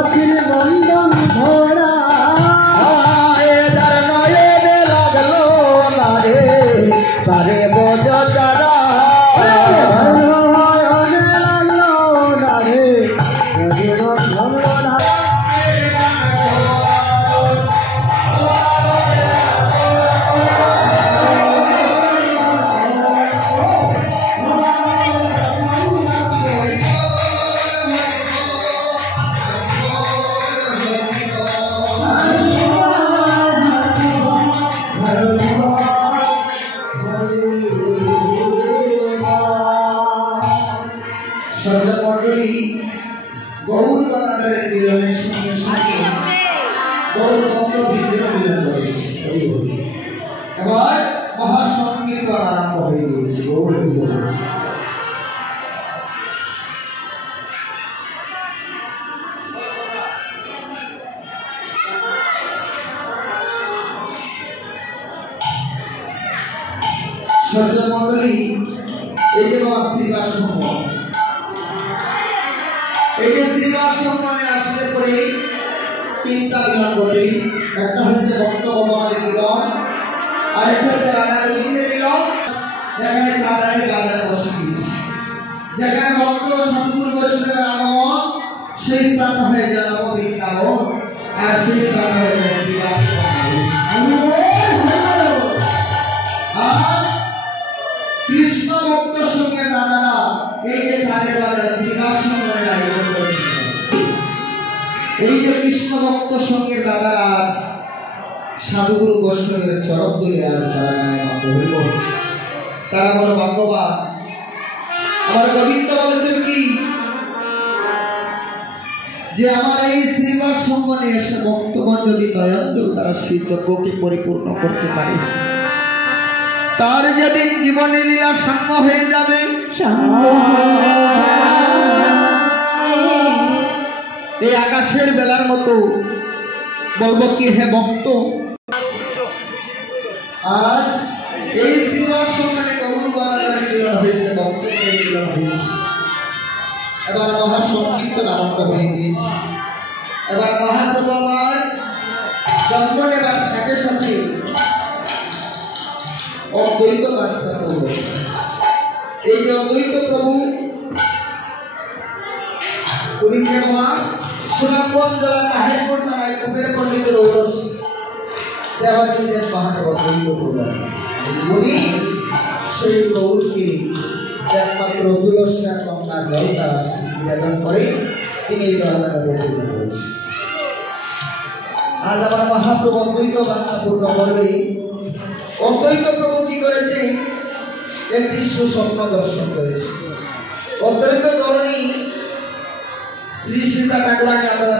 রাখির বন্ধন ধরা তার নয়নে লাগলো তারে তারে বোঝ চারা সর্বমণ্ডলী গৌর গণাধরের মিলনের সঙ্গে সঙ্গে গৌর ভক্তবৃন্দের মিলন করেছে। এবার মহাসংকীর্তন আরম্ভ হয়ে গিয়েছে। গৌর মিলন সর্বমণ্ডলী এই যে বাবা শ্রীবাস সম্মান এই যে শ্রীবাস সম্মানে আসলে পরে তিনটা মিলন ঘটে। একটা হচ্ছে ভক্ত ভগবানের মিলন, আরেকটা হচ্ছে রাধা গোবিন্দের মিলন। যেখানে সাদায় গানের বসে গিয়েছে, যেখানে ভক্ত সাধুগুরু বৈষ্ণবের আগমন, সেই স্থান হয়ে যায় নববৃন্দাবন, আর সেই স্থান হয়ে যায় শ্রীবাস আজ কৃষ্ণ ভক্ত সঙ্গে দাদারা এই যে সাদের বাজার শ্রীবাস সম্মানের আয়োজন করেছে। এই যে কৃষ্ণ ভক্ত সঙ্গে দাদারা আজ সাধুগুরু বৈষ্ণবের চরণ ধরে আজ তারা গায়ে মাত্র হইব, তারা বড় ভাগ্যবান। আমার গোবিন্দ বলেছেন কি যে আমার এই শ্রীবাস সম্মানে এসে ভক্তগণ যদি নয়নজল তারা সেই যজ্ঞকে পরিপূর্ণ করতে পারে, তার যেদিন জীবনের লীলা সাঙ্গ হয়ে যাবে, এই আকাশের বেলার মতো বলবো কি হে ভক্ত, আজ এই শ্রীবাস সম্মানে গৌর গণাধরের মিলন হয়েছে, ভক্তের মিলন হয়েছে। এবার মহাসংকীর্তন আরম্ভ হয়ে গিয়েছে। এবার মহাপ্রভু আমার জন্ম নেবার সাথে সাথে অদ্বৈত বাঞ্ছা প্রভু, এই যে অদ্বৈত প্রভু উনি যে মহা সুনামগঞ্জ জেলা তাহিরপুর থানায় কুবের পণ্ডিতের ঔরস দেবাজিদের মহাদেব অদ্বৈত প্রভু, উনি সেই গৌরকে একমাত্র তুলসী আর গঙ্গার জল দ্বারা নিবেদন করে তিনি এই জলদানে পরিপূর্ণ করেছেন। আজ আবার মহাপ্রভু অদ্বৈত বাঞ্ছা পূর্ণ করবে। অদ্বৈত প্রভু কি করেছে? একটি সুস্বপ্ন দর্শন করেছে। অদ্বৈত ধরনী শ্রী সীতা ঠাকুরাকে আমরা